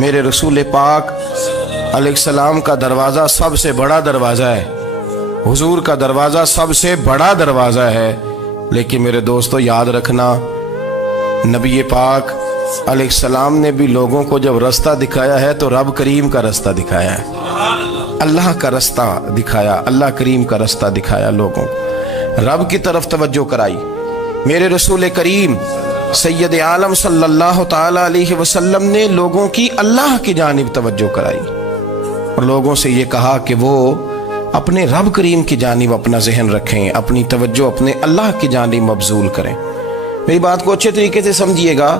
میرے رسول پاک علیہ السلام کا دروازہ سب سے بڑا دروازہ ہے، حضور کا دروازہ سب سے بڑا دروازہ ہے، لیکن میرے دوستو یاد رکھنا، نبی پاک علیہ السلام نے بھی لوگوں کو جب رستہ دکھایا ہے تو رب کریم کا رستہ دکھایا ہے، اللہ کا رستہ دکھایا، اللہ کریم کا رستہ دکھایا، لوگوں کو رب کی طرف توجہ کرائی۔ میرے رسول کریم سید عالم صلی اللہ تعالی علیہ وسلم نے لوگوں کی اللہ کی جانب توجہ کرائی اور لوگوں سے یہ کہا کہ وہ اپنے رب کریم کی جانب اپنا ذہن رکھیں، اپنی توجہ اپنے اللہ کی جانب مبذول کریں۔ میری بات کو اچھے طریقے سے سمجھیے گا،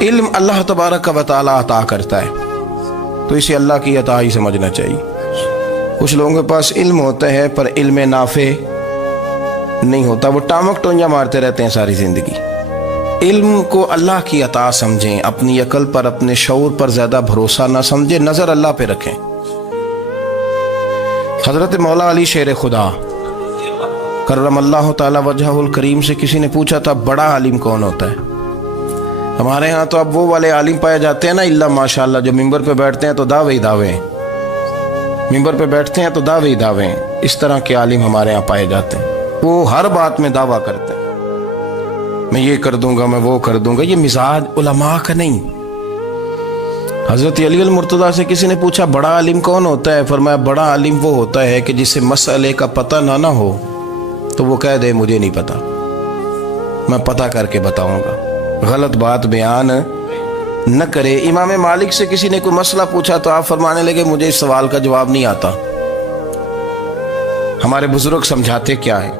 علم اللہ تبارک و تعالی عطا کرتا ہے تو اسے اللہ کی عطا ہی سمجھنا چاہیے۔ کچھ لوگوں کے پاس علم ہوتا ہے پر علم نافع نہیں ہوتا، وہ ٹامک ٹونجا مارتے رہتے ہیں ساری زندگی۔ علم کو اللہ کی عطا سمجھیں، اپنی عقل پر اپنے شعور پر زیادہ بھروسہ نہ سمجھیں، نظر اللہ پہ رکھیں۔ حضرت مولا علی شیر خدا کرم اللہ تعالی وجہہ الکریم سے کسی نے پوچھا تھا بڑا عالم کون ہوتا ہے؟ ہمارے ہاں تو اب وہ والے عالم پائے جاتے ہیں نا، اللہ ماشاءاللہ، جو ممبر پہ بیٹھتے ہیں تو دعوے ہی دعوے، ممبر پہ بیٹھتے ہیں تو دعوے ہی دعوے، اس طرح کے عالم ہمارے ہاں پائے جاتے ہیں۔ وہ ہر بات میں دعویٰ کرتے ہیں، میں یہ کر دوں گا، میں وہ کر دوں گا۔ یہ مزاج علماء کا نہیں۔ حضرت علی المرتضیٰ سے کسی نے پوچھا بڑا عالم کون ہوتا ہے؟ فرمایا بڑا عالم وہ ہوتا ہے کہ جسے مسئلے کا پتہ نہ ہو تو وہ کہہ دے مجھے نہیں پتا، میں پتہ کر کے بتاؤں گا، غلط بات بیان نہ کرے۔ امام مالک سے کسی نے کوئی مسئلہ پوچھا تو آپ فرمانے لگے مجھے اس سوال کا جواب نہیں آتا، ہمارے بزرگ سمجھاتے کیا ہے؟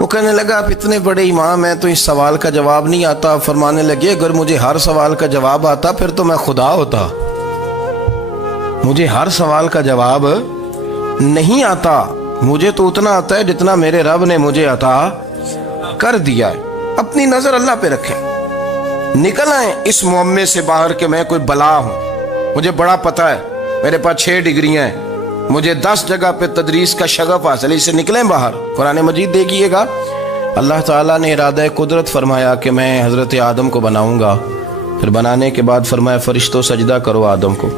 وہ کہنے لگا آپ اتنے بڑے امام ہیں تو اس سوال کا جواب نہیں آتا۔ آپ فرمانے لگے اگر مجھے ہر سوال کا جواب آتا پھر تو میں خدا ہوتا، مجھے ہر سوال کا جواب نہیں آتا، مجھے تو اتنا آتا ہے جتنا میرے رب نے مجھے عطا کر دیا ہے۔ اپنی نظر اللہ پہ رکھیں، نکل آئیں اس معمے سے باہر کہ میں کوئی بلا ہوں، مجھے بڑا پتہ ہے، میرے پاس 6 ڈگریاں ہیں، مجھے 10 جگہ پہ تدریس کا شغف حاصل ہے، اس سے نکلیں باہر۔ قرآن مجید دیکھیے گا، اللہ تعالیٰ نے ارادہ قدرت فرمایا کہ میں حضرت آدم کو بناؤں گا، پھر بنانے کے بعد فرمایا فرشتوں سجدہ کرو آدم کو،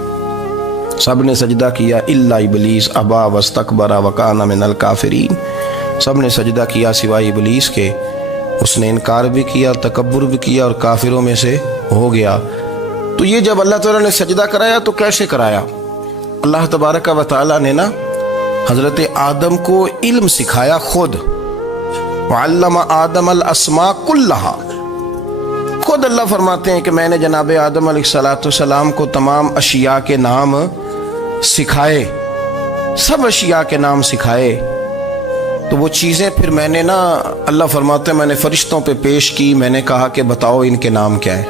سب نے سجدہ کیا الا ابلیس ابا واستکبر وکان من الکافرین، سب نے سجدہ کیا سوائے ابلیس کے، اس نے انکار بھی کیا، تکبر بھی کیا اور کافروں میں سے ہو گیا۔ تو یہ جب اللہ تعالیٰ نے سجدہ کرایا تو کیسے کرایا؟ اللہ تبارک و تعالیٰ نے نا حضرت آدم کو علم سکھایا خود، وعلم آدم الاسماء کلہا، خود اللہ فرماتے ہیں کہ میں نے جناب آدم علیہ السلام کو تمام اشیاء کے نام سکھائے، سب اشیاء کے نام سکھائے۔ تو وہ چیزیں پھر میں نے نا، اللہ فرماتے ہیں میں نے فرشتوں پہ پیش کی، میں نے کہا کہ بتاؤ ان کے نام کیا ہے،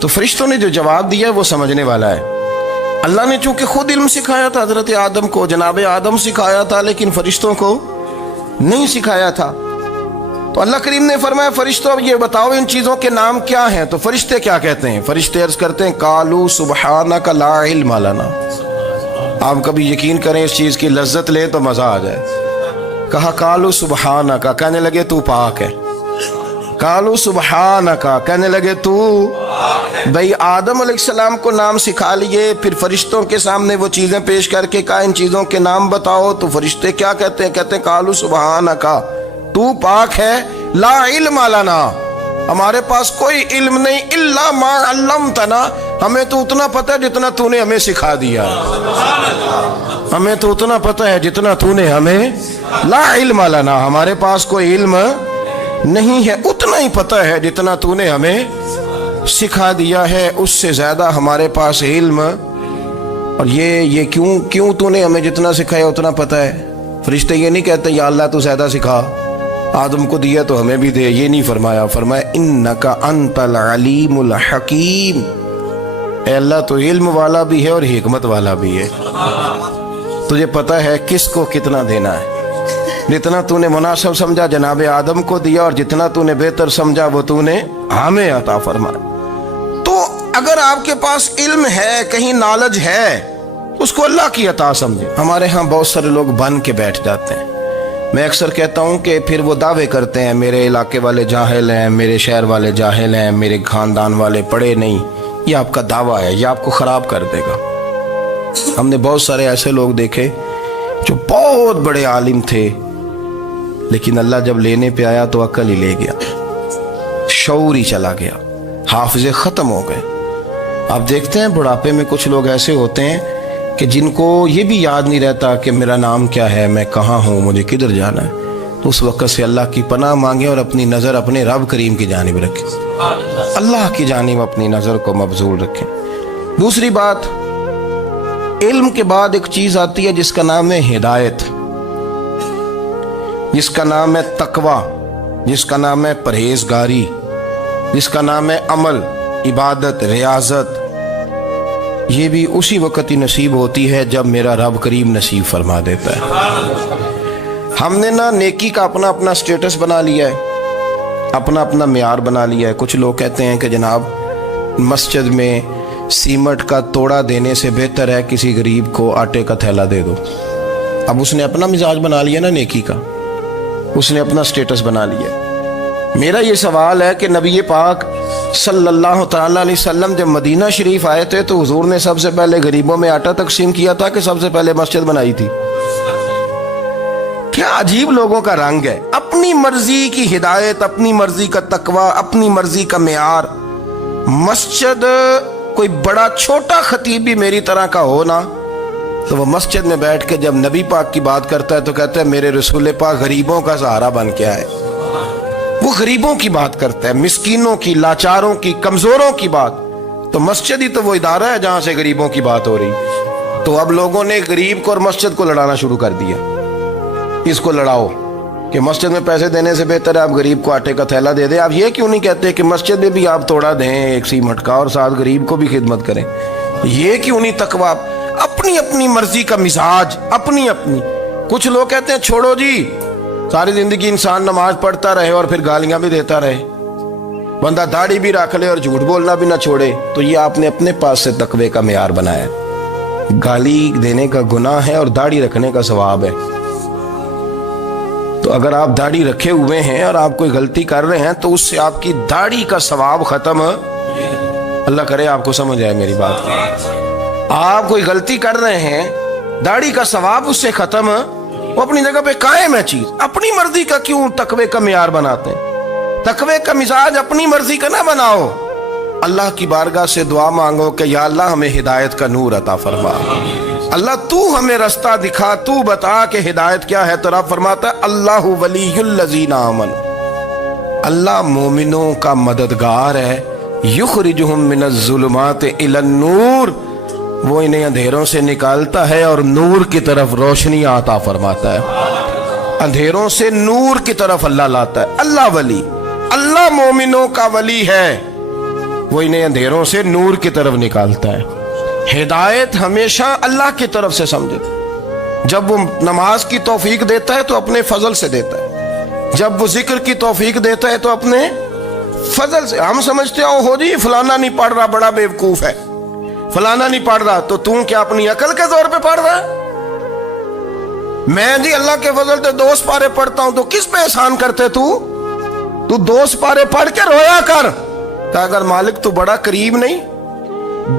تو فرشتوں نے جو جواب دیا وہ سمجھنے والا ہے۔ اللہ نے چونکہ خود علم سکھایا تھا حضرت آدم کو، جناب آدم سکھایا تھا، لیکن فرشتوں کو نہیں سکھایا تھا۔ تو اللہ کریم نے فرمایا فرشتوں اب یہ بتاؤ ان چیزوں کے نام کیا ہیں؟ تو فرشتے کیا کہتے ہیں؟ فرشتے عرض کرتے ہیں قالوا سبحانک لا علم لنا۔ آپ کبھی یقین کریں اس چیز کی لذت لیں تو مزہ آ جائے۔ کہا قالوا سبحانک، کہنے لگے تو پاک ہے، قالوا سبحانک، کہنے لگے تو بھئی آدم علیہ السلام کو نام سکھا لیے، پھر فرشتوں کے سامنے وہ چیزیں پیش کر کے کہا ان چیزوں کے نام بتاؤ، تو فرشتے کیا کہتے ہیں؟ کہتے ہیں قالوا سبحانک، تو پاک ہے، لا علم لنا، ہمارے پاس کوئی علم نہیں، الا ما علمتنا، ہمیں تو اتنا پتہ ہے جتنا تو نے ہمیں سکھا دیا، ہمیں تو اتنا پتہ ہے جتنا تو نے ہمیں، لا علم لنا، ہمارے پاس کوئی علم نہیں ہے، اتنا ہی پتہ ہے جتنا تو نے ہمیں سکھا دیا ہے، اس سے زیادہ ہمارے پاس علم۔ اور یہ کیوں تو نے ہمیں جتنا سکھایا اتنا پتہ ہے؟ فرشتے یہ نہیں کہتے یا اللہ تو زیادہ سکھا، آدم کو دیا تو ہمیں بھی دے، یہ نہیں فرمایا، فرمایا انک انت العلیم الحکیم، اے اللہ تو علم والا بھی ہے اور حکمت والا بھی ہے، تجھے پتہ ہے کس کو کتنا دینا ہے، جتنا تو نے مناسب سمجھا جناب آدم کو دیا، اور جتنا تو نے بہتر سمجھا وہ تو نے ہمیں عطا فرمایا۔ تو اگر آپ کے پاس علم ہے، کہیں نالج ہے، اس کو اللہ کی عطا سمجھے۔ ہمارے ہاں بہت سارے لوگ بن کے بیٹھ جاتے ہیں، میں اکثر کہتا ہوں کہ پھر وہ دعوے کرتے ہیں میرے علاقے والے جاہل ہیں، میرے شہر والے جاہل ہیں، میرے خاندان والے پڑھے نہیں، یہ آپ کا دعویٰ ہے، یہ آپ کو خراب کر دے گا۔ ہم نے بہت سارے ایسے لوگ دیکھے جو بہت بڑے عالم تھے، لیکن اللہ جب لینے پہ آیا تو عقل ہی لے گیا، شعور ہی چلا گیا، حافظے ختم ہو گئے۔ آپ دیکھتے ہیں بڑھاپے میں کچھ لوگ ایسے ہوتے ہیں کہ جن کو یہ بھی یاد نہیں رہتا کہ میرا نام کیا ہے، میں کہاں ہوں، مجھے کدھر جانا ہے۔ تو اس وقت سے اللہ کی پناہ مانگیں اور اپنی نظر اپنے رب کریم کی جانب رکھیں، اللہ کی جانب اپنی نظر کو مبذول رکھیں۔ دوسری بات، علم کے بعد ایک چیز آتی ہے جس کا نام ہے ہدایت، جس کا نام ہے تقوی، جس کا نام ہے پرہیزگاری، جس کا نام ہے عمل، عبادت، ریاضت۔ یہ بھی اسی وقت ہی نصیب ہوتی ہے جب میرا رب کریم نصیب فرما دیتا ہے۔ ہم نے نا نیکی کا اپنا اپنا سٹیٹس بنا لیا ہے، اپنا اپنا معیار بنا لیا ہے۔ کچھ لوگ کہتے ہیں کہ جناب مسجد میں سیمٹ کا توڑا دینے سے بہتر ہے کسی غریب کو آٹے کا تھیلا دے دو۔ اب اس نے اپنا مزاج بنا لیا نا نیکی کا، اس نے اپنا سٹیٹس بنا لیا۔ میرا یہ سوال ہے کہ نبی پاک صلی اللہ تعالیٰ علیہ وسلم جب مدینہ شریف آئے تھے تو حضور نے سب سے پہلے غریبوں میں آٹا تقسیم کیا تھا کہ سب سے پہلے مسجد بنائی تھی؟ کیا عجیب لوگوں کا رنگ ہے، اپنی مرضی کی ہدایت، اپنی مرضی کا تقوی، اپنی مرضی کا معیار۔ مسجد کوئی بڑا چھوٹا خطیب بھی میری طرح کا ہو نا، تو وہ مسجد میں بیٹھ کے جب نبی پاک کی بات کرتا ہے تو کہتا ہے میرے رسول پاک غریبوں کا سہارا بن کے آئے۔ وہ غریبوں کی بات کرتا ہے، مسکینوں کی، لاچاروں کی، کمزوروں کی بات۔ تو مسجد ہی تو وہ ادارہ ہے جہاں سے غریبوں کی بات ہو رہی۔ تو اب لوگوں نے غریب کو اور مسجد کو لڑانا شروع کر دیا، اس کو لڑاؤ کہ مسجد میں پیسے دینے سے بہتر ہے آپ غریب کو آٹے کا تھیلا دے دیں۔ آپ یہ کیوں نہیں کہتے کہ مسجد میں بھی آپ توڑا دیں ایک سیمٹ کا اور ساتھ غریب کو بھی خدمت کریں؟ یہ کیوں نہیں تقویٰ؟ اپنی اپنی مرضی کا مزاج، اپنی اپنی۔ کچھ لوگ کہتے ہیں چھوڑو جی، ساری زندگی انسان نماز پڑھتا رہے اور پھر گالیاں بھی دیتا رہے، بندہ داڑھی بھی رکھ لے اور جھوٹ بولنا بھی نہ چھوڑے۔ تو یہ آپ نے اپنے پاس سے تقوی کا معیار بنایا۔ گالی دینے کا گناہ ہے اور داڑھی رکھنے کا ثواب ہے۔ تو اگر آپ داڑھی رکھے ہوئے ہیں اور آپ کوئی غلطی کر رہے ہیں تو اس سے آپ کی داڑھی کا ثواب ختم، اللہ کرے آپ کو سمجھ آئے میری بات۔ آپ کوئی غلطی کر رہے ہیں، داڑھی کا ثواب اس سے ختم، وہ اپنی جگہ پہ قائم ہے چیز۔ اپنی مرضی کا کیوں تقوی کا معیار بناتے ہیں؟ تقوی کا مزاج اپنی مرضی کا نہ بناؤ۔ اللہ کی بارگاہ سے دعا مانگو کہ یا اللہ ہمیں ہدایت کا نور عطا فرما، اللہ تو ہمیں رستہ دکھا، تو بتا کہ ہدایت کیا ہے۔ تو رب فرماتا ہے اللہ ولی الذین آمنوا، اللہ مومنوں کا مددگار ہے، یخرجہم من الظلمات الی النور، وہ انہیں اندھیروں سے نکالتا ہے اور نور کی طرف روشنی عطا فرماتا ہے۔ اندھیروں سے نور کی طرف اللہ لاتا ہے۔ اللہ ولی، اللہ مومنوں کا ولی ہے، وہ انہیں اندھیروں سے نور کی طرف نکالتا ہے۔ ہدایت ہمیشہ اللہ کی طرف سے سمجھے۔ جب وہ نماز کی توفیق دیتا ہے تو اپنے فضل سے دیتا ہے، جب وہ ذکر کی توفیق دیتا ہے تو اپنے فضل سے۔ ہم سمجھتے ہو جی فلانا نہیں پڑھ رہا بڑا بیوقوف ہے، فلانا نہیں پڑھ رہا، تو تم کیا اپنی عقل کے زور پہ پڑھ رہا ہے؟ میں جی اللہ کے فضل سے 2 سپارے پڑھتا ہوں، تو کس پہ احسان کرتے تو 2 سپارے پڑھ کے رویا کر کہ اگر مالک تو بڑا قریب نہیں۔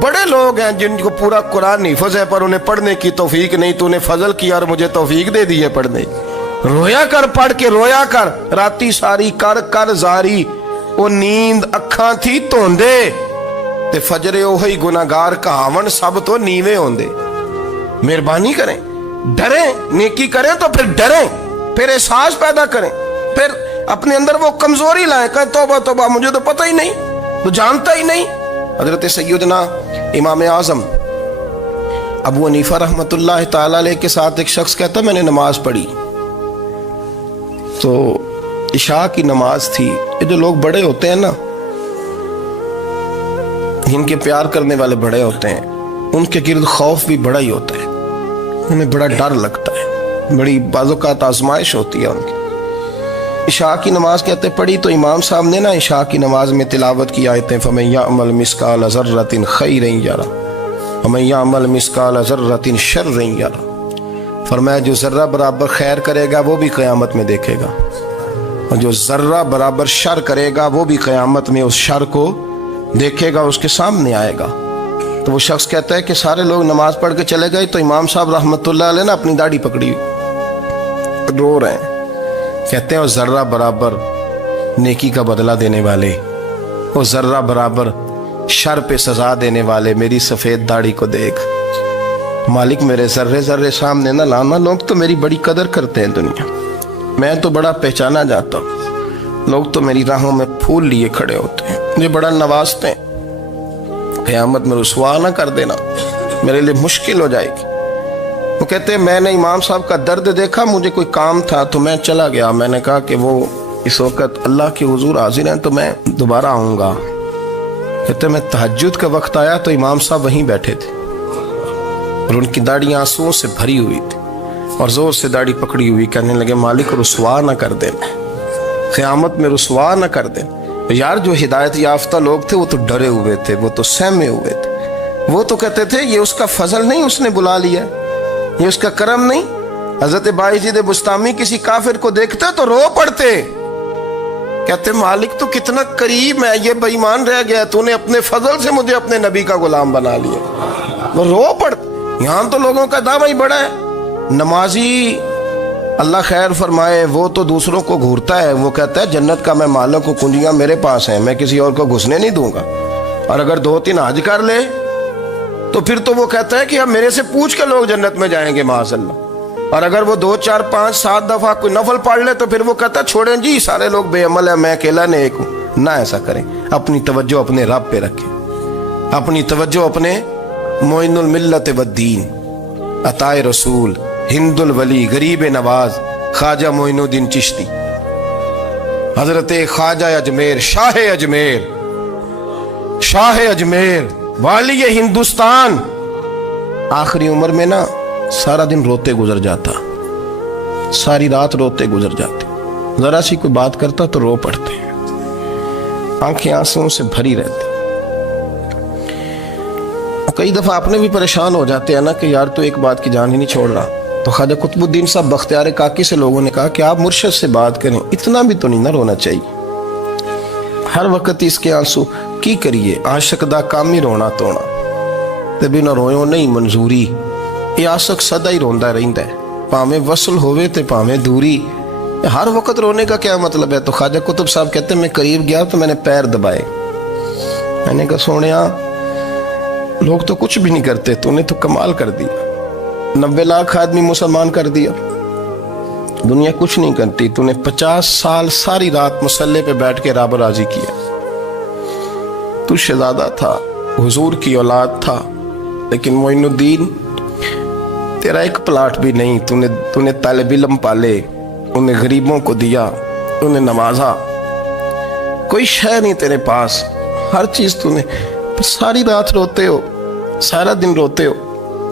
بڑے لوگ ہیں جن کو پورا قرآن حفظ ہے پر انہیں پڑھنے کی توفیق نہیں، تو انہیں فضل کیا اور مجھے توفیق دے دی ہے پڑھنے۔ رویا کر، پڑھ کے رویا کر، راتی ساری کر کر زاری، وہ نیند اکھاں تھی توندے تے فجرے اوہی گناہگار کہاون سب تو نیوے ہوندے۔ مہربانی کریں، ڈریں، نیکی کریں تو پھر ڈریں، پھر احساس پیدا کریں، پھر اپنے اندر وہ کمزوری لائیں کہ توبہ توبہ مجھے تو پتہ ہی نہیں، تو جانتا ہی نہیں۔ حضرت سیدنا امام اعظم ابو حنیفہ رحمۃ اللہ تعالیٰ علیہ کے ساتھ ایک شخص کہتا میں نے نماز پڑھی، تو عشاء کی نماز تھی۔ یہ جو لوگ بڑے ہوتے ہیں نا، جن کے پیار کرنے والے بڑے ہوتے ہیں، ان کے گرد خوف بھی بڑا ہی ہوتا ہے، انہیں بڑا ڈر لگتا ہے، بڑی بعض اوقات آزمائش ہوتی ہے ان کی۔ عشاء کی نماز کہتے پڑھی تو امام صاحب نے نا عشاء کی نماز میں تلاوت کی آیتیں فَمَن يَعْمَلْ مِثْقَالَ ذَرَّةٍ خَيْرًا يَرَهُ وَمَن يَعْمَلْ مِثْقَالَ ذَرَّةٍ شَرًّا يَرَهُ، فرمایا جو ذرہ برابر خیر کرے گا وہ بھی قیامت میں دیکھے گا، اور جو ذرہ برابر شر کرے گا وہ بھی قیامت میں اس شر کو دیکھے گا اس کے سامنے آئے گا. تو وہ شخص کہتا ہے کہ سارے لوگ نماز پڑھ کے چلے گئے تو امام صاحب رحمۃ اللہ علیہ نے اپنی داڑھی پکڑی رو رہے ہیں. کہتے ہیں وہ ذرہ برابر نیکی کا بدلہ دینے والے، وہ ذرہ برابر شر پہ سزا دینے والے میری سفید داڑھی کو دیکھ. مالک میرے ذرے ذرے سامنے نہ لانا، لوگ تو میری بڑی قدر کرتے ہیں دنیا، میں تو بڑا پہچانا جاتا ہوں، لوگ تو میری راہوں میں پھول لیے کھڑے ہوتے ہیں، مجھے بڑا نوازتے ہیں. قیامت میں رسوا نہ کر دینا، میرے لیے مشکل ہو جائے گی. وہ کہتے ہیں میں نے امام صاحب کا درد دیکھا، مجھے کوئی کام تھا تو میں چلا گیا. میں نے کہا کہ وہ اس وقت اللہ کے حضور حاضر ہیں تو میں دوبارہ آؤں گا. کہتے ہیں میں تہجد کا وقت آیا تو امام صاحب وہیں بیٹھے تھے اور ان کی داڑھی آنسوؤں سے بھری ہوئی تھی اور زور سے داڑھی پکڑی ہوئی. کہنے لگے مالک رسوا نہ کر دینا، قیامت میں رسوا نہ کر دینا. یار جو ہدایت یافتہ لوگ تھے وہ تو ڈرے ہوئے تھے، وہ تو سہمے ہوئے تھے. وہ تو کہتے تھے یہ اس کا فضل نہیں، اس نے بلا لیا، یہ اس کا کرم نہیں. حضرت باعزید بستامی کسی کافر کو دیکھتے تو رو پڑتے، کہتے مالک تو کتنا قریب ہے، یہ بے ایمان رہ گیا، تو نے اپنے فضل سے مجھے اپنے نبی کا غلام بنا لیا. وہ رو پڑتے. یہاں تو لوگوں کا دعویٰ ہی بڑا ہے. نمازی اللہ خیر فرمائے وہ تو دوسروں کو گھورتا ہے، وہ کہتا ہے جنت کا میں مالک ہوں، کنجیاں میرے پاس ہیں، میں کسی اور کو گھسنے نہیں دوں گا. اور اگر 2-3 حج کر لے تو پھر تو وہ کہتا ہے کہ اب میرے سے پوچھ کے لوگ جنت میں جائیں گے معاذ اللہ. اور اگر وہ 2 4 5 7 دفعہ کوئی نفل پڑھ لے تو پھر وہ کہتا ہے چھوڑیں جی سارے لوگ بے عمل ہیں، میں اکیلا نیک ہوں. نہ ایسا کریں، اپنی توجہ اپنے رب پہ رکھیں، اپنی توجہ اپنے معین الملت والدین، عطائے رسول، ہند الولی، غریب نواز، خواجہ معین الدین چشتی، حضرت خواجہ اجمیر، شاہ اجمیر، شاہ اجمیر، والی ہندوستان. آخری عمر میں نا سارا دن روتے گزر جاتا، ساری رات روتے گزر جاتے، ذرا سی کوئی بات کرتا تو رو پڑتے، آنکھیں آنسوں سے بھری رہتی. کئی دفعہ اپنے بھی پریشان ہو جاتے ہیں نا کہ یار تو ایک بات کی جان ہی نہیں چھوڑ رہا. تو خواجہ قطب الدین صاحب بختیار کاکی سے لوگوں نے کہا کہ آپ مرشد سے بات کریں، اتنا بھی تو نہیں نہ رونا چاہیے، ہر وقت اس کے آنسو کی کریے. عاشق دا کام ہی رونا تونا تے بنا رویوں نہیں منظوری. یہ عاشق سدا ہی روندا رہندا ہے، پاویں وصل ہوئے تے پاویں دوری. ہر وقت رونے کا کیا مطلب ہے؟ تو خواجہ قطب صاحب کہتے ہیں میں قریب گیا تو میں نے پیر دبائے، میں نے کہا سونیا لوگ تو کچھ بھی نہیں کرتے، تو نے تو کمال کر دیا، 90 لاکھ آدمی مسلمان کر دیا، دنیا کچھ نہیں کرتی، تو نے 50 سال ساری رات مسلح پہ بیٹھ کے رب راضی کیا. تو شہزادہ تھا، حضور کی اولاد تھا، لیکن معین الدین تیرا ایک پلاٹ بھی نہیں، تو نے طالب علم پالے، انہیں غریبوں کو دیا، انہیں نوازا، کوئی شے نہیں تیرے پاس، ہر چیز تو نے. ساری رات روتے ہو، سارا دن روتے ہو.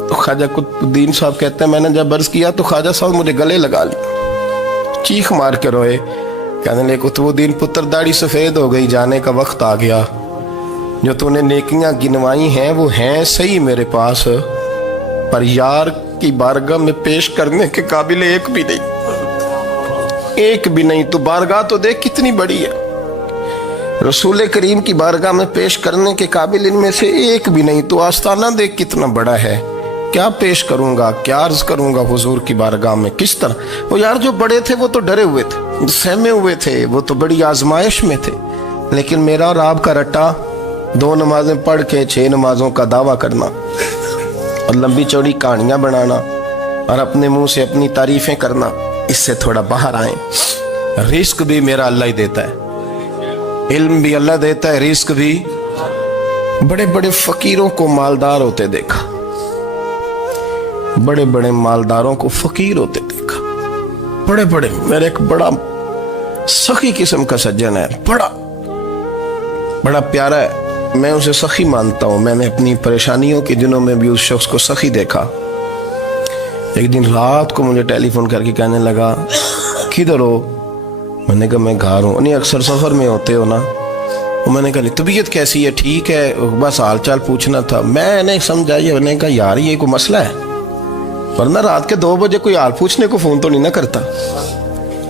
تو خواجہ قطب الدین صاحب کہتے ہیں میں نے جب عرض کیا تو خواجہ صاحب مجھے گلے لگا لی، چیخ مار کے روئے، کہنے لگے قطب الدین پتر داڑھی سفید ہو گئی، جانے کا وقت آ گیا، جو تو نے نیکیاں گنوائی ہیں وہ ہیں صحیح میرے پاس، پر یار کی بارگاہ میں پیش کرنے کے قابل ایک بھی نہیں، ایک بھی نہیں. تو بارگاہ تو دیکھ کتنی بڑی ہے، رسول کریم کی بارگاہ میں پیش کرنے کے قابل ان میں سے ایک بھی نہیں. تو آستانہ دیکھ کتنا بڑا ہے، کیا پیش کروں گا، کیا عرض کروں گا حضور کی بارگاہ میں، کس طرح. وہ یار جو بڑے تھے وہ تو ڈرے ہوئے تھے، سہمے ہوئے تھے، وہ تو بڑی آزمائش میں تھے. لیکن میرا اور آپ کا رٹا 2 نمازیں پڑھ کے 6 نمازوں کا دعویٰ کرنا اور لمبی چوڑی کہانیاں بنانا اور اپنے منہ سے اپنی تعریفیں کرنا، اس سے تھوڑا باہر آئیں. رزق بھی میرا اللہ ہی دیتا ہے، علم بھی اللہ دیتا ہے، رزق بھی. بڑے بڑے فقیروں کو مالدار ہوتے دیکھا، بڑے بڑے مالداروں کو فقیر ہوتے دیکھا، بڑے بڑے. میرے ایک بڑا سخی قسم کا سجن ہے، بڑا پیارا ہے، میں اسے سخی مانتا ہوں. میں نے اپنی پریشانیوں کے دنوں میں بھی اس شخص کو سخی دیکھا. ایک دن رات کو مجھے ٹیلی فون کر کے کہنے لگا کدھر ہو؟ میں نے کہا میں گھر ہوں. نہیں اکثر سفر میں ہوتے ہو نا؟ میں نے کہا طبیعت کیسی ہے؟ ٹھیک ہے، بس حال چال پوچھنا تھا. میں نے سمجھائی، میں نے کہا یار یہ کوئی مسئلہ ہے، ورنہ رات کے 2 بجے کوئی حال پوچھنے کو فون تو نہیں نہ کرتا،